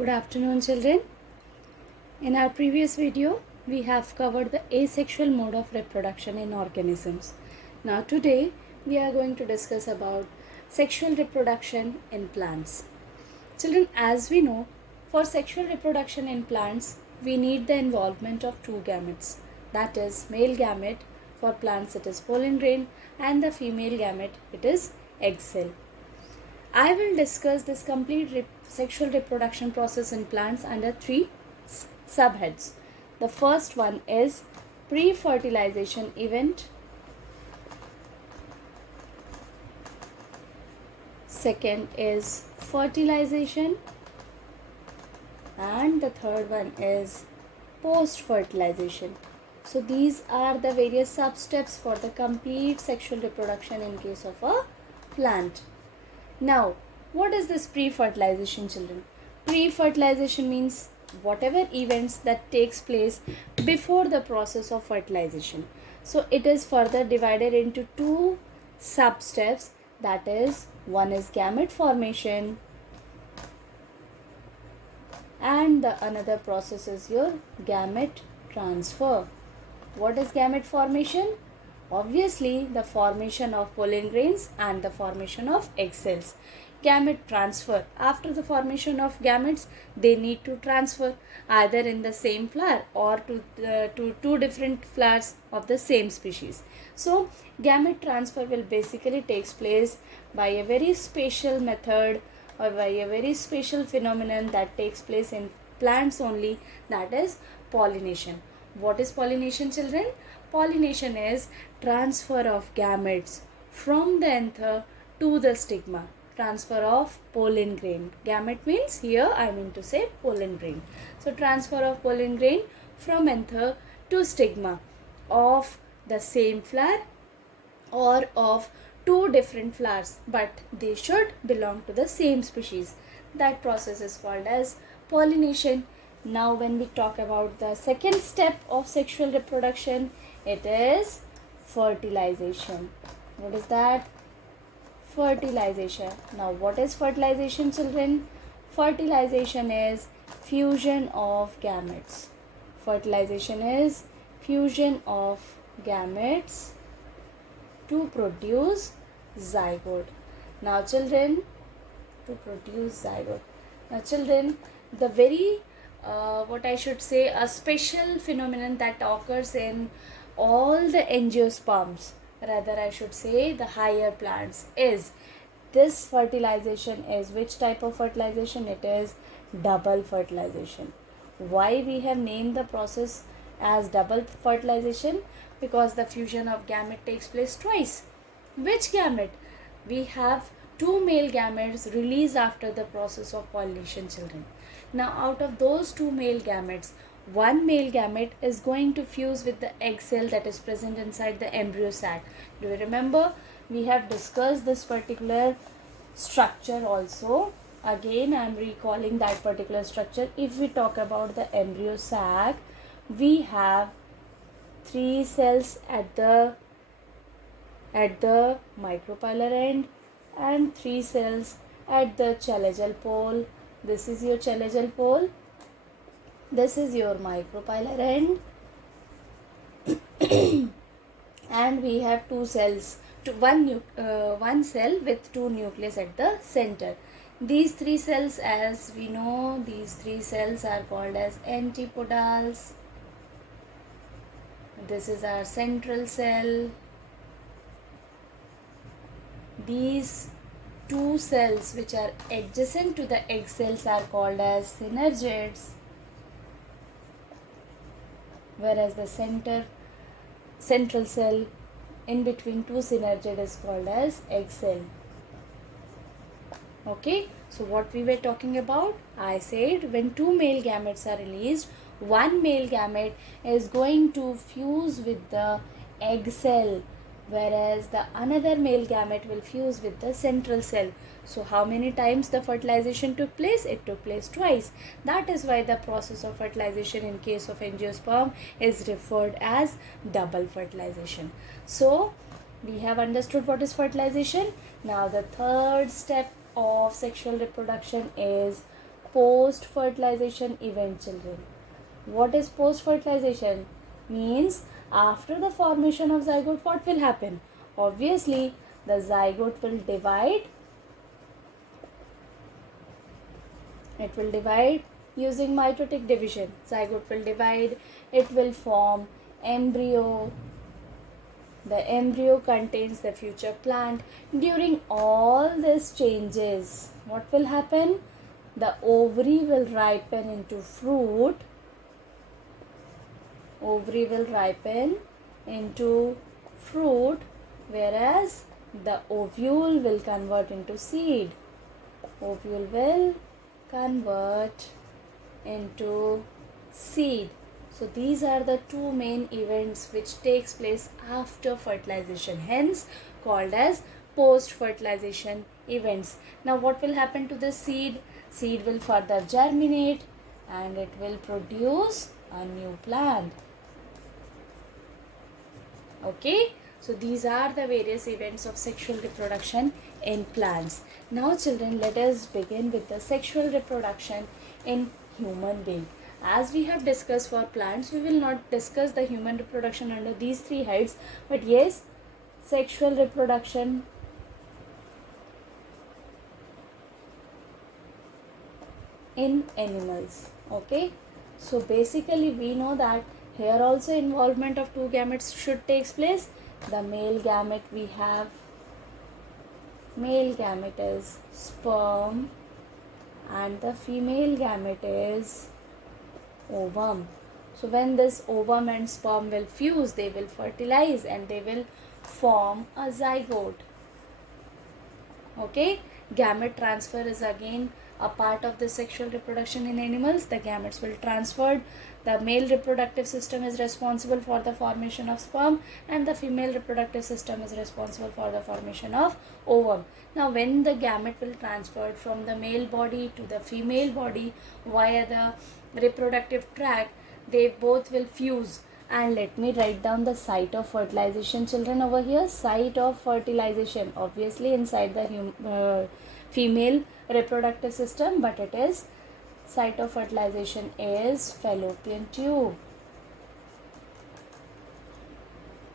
Good afternoon, children. In our previous video, we have covered the asexual mode of reproduction in organisms. Now today, we are going to discuss about sexual reproduction in plants. Children, as we know, for sexual reproduction in plants, we need the involvement of two gametes. That is, male gamete, for plants it is pollen grain, and the female gamete it is egg cell. I will discuss this complete sexual reproduction process in plants under three subheads. The first one is pre-fertilization event. Second is fertilization. And the third one is post-fertilization. So these are the various sub-steps for the complete sexual reproduction in case of a plant. Now, what is this pre-fertilization, children? Pre-fertilization means whatever events that takes place before the process of fertilization. So it is further divided into two sub-steps, that is, one is gamete formation and the another process is your gamete transfer. What is gamete formation? Obviously, the formation of pollen grains and the formation of egg cells. Gamete transfer. After the formation of gametes, they need to transfer either in the same flower or to two different flowers of the same species. So, gamete transfer will basically takes place by a very special method or by a very special phenomenon that takes place in plants only, that is pollination. What is pollination, children? Pollination is transfer of gametes from the anther to the stigma. Transfer of pollen grain. Gamete means here I mean to say pollen grain. So transfer of pollen grain from anther to stigma of the same flower or of two different flowers, but they should belong to the same species. That process is called as pollination. Now when we talk about the second step of sexual reproduction, it is fertilization. What is that? Fertilization. Now what is fertilization, children? Fertilization is fusion of gametes. Fertilization is fusion of gametes to produce zygote. Now children, to produce zygote. Now children, the very what I should say, a special phenomenon that occurs in all the angiosperms, rather I should say the higher plants, is this fertilization is which type of fertilization? It is double fertilization. Why we have named the process as double fertilization? Because the fusion of gamete takes place twice. Which gamete? We have two male gametes released after the process of pollination, children. Now out of those two male gametes, one male gamete is going to fuse with the egg cell that is present inside the embryo sac. Do you remember? We have discussed this particular structure also. Again, I am recalling that particular structure. If we talk about the embryo sac, we have three cells at the micropylar end and three cells at the chalazial pole. This is your chalazial pole. This is your micropylar end. And we have two cells, one cell with two nucleus at the center. These three cells, as we know, these three cells are called as antipodals. This is our central cell. These two cells which are adjacent to the egg cells are called as synergids, whereas the central cell in between two synergid is called as egg cell. Okay, so what we were talking about, I said when two male gametes are released, one male gamete is going to fuse with the egg cell, whereas the another male gamete will fuse with the central cell. So how many times the fertilization took place? It took place twice. That is why the process of fertilization in case of angiosperm is referred as double fertilization. So we have understood what is fertilization. Now the third step of sexual reproduction is post fertilization event, children. What is post fertilization? Means after the formation of zygote, what will happen? Obviously, the zygote will divide. It will divide using mitotic division. Zygote will divide. It will form embryo. The embryo contains the future plant. During all these changes, what will happen? The ovary will ripen into fruit. Ovary will ripen into fruit, whereas the ovule will convert into seed. Ovule will convert into seed. So these are the two main events which takes place after fertilization, hence called as post fertilization events. Now what will happen to the seed? Seed will further germinate and it will produce a new plant. Okay, so these are the various events of sexual reproduction in plants. Now children, let us begin with the sexual reproduction in human being. As we have discussed for plants, we will not discuss the human reproduction under these three heads, but yes, sexual reproduction in animals. Okay, so basically we know that here also involvement of two gametes should take place. The male gamete, we have male gamete is sperm and the female gamete is ovum. So when this ovum and sperm will fuse, they will fertilize and they will form a zygote. Okay, gamete transfer is again a part of the sexual reproduction in animals. The gametes will transfer. The male reproductive system is responsible for the formation of sperm and the female reproductive system is responsible for the formation of ovum. Now when the gamete will transfer from the male body to the female body via the reproductive tract, they both will fuse. And let me write down the site of fertilization, children, over here. Site of fertilization, obviously inside the female reproductive system, but it is site of fertilization is fallopian tube.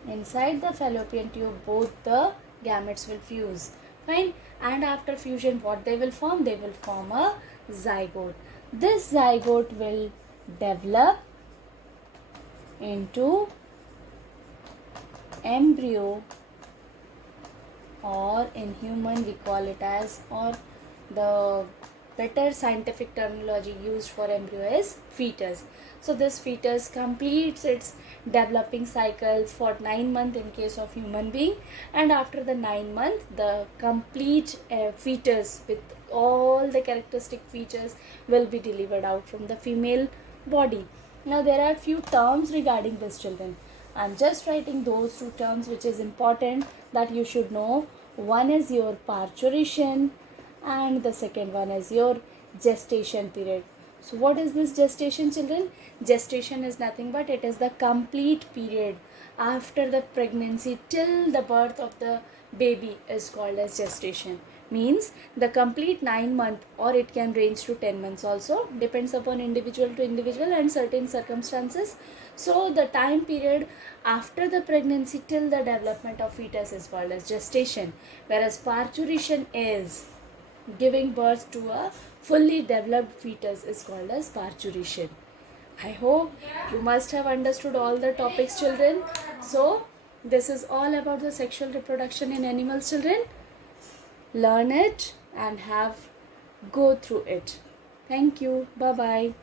Inside the fallopian tube, both the gametes will fuse. Fine. And after fusion, what they will form? They will form a zygote. This zygote will develop into embryo, or in human we call it as, or the better scientific terminology used for embryo is fetus. So this fetus completes its developing cycle for 9 months in case of human being, and after the 9 months the complete fetus with all the characteristic features will be delivered out from the female body. Now there are few terms regarding this, children. I am just writing those two terms which is important that you should know. One is your parturition and the second one is your gestation period. So what is this gestation, children? Gestation is nothing but it is the complete period after the pregnancy till the birth of the baby is called as gestation. Means the complete 9 months, or it can range to 10 months also, depends upon individual to individual and certain circumstances. So the time period after the pregnancy till the development of fetus is called as gestation, whereas parturition is giving birth to a fully developed fetus is called as parturition. I hope you must have understood all the topics, children. So this is all about the sexual reproduction in animals, children. Learn it and go through it. Thank you. Bye bye.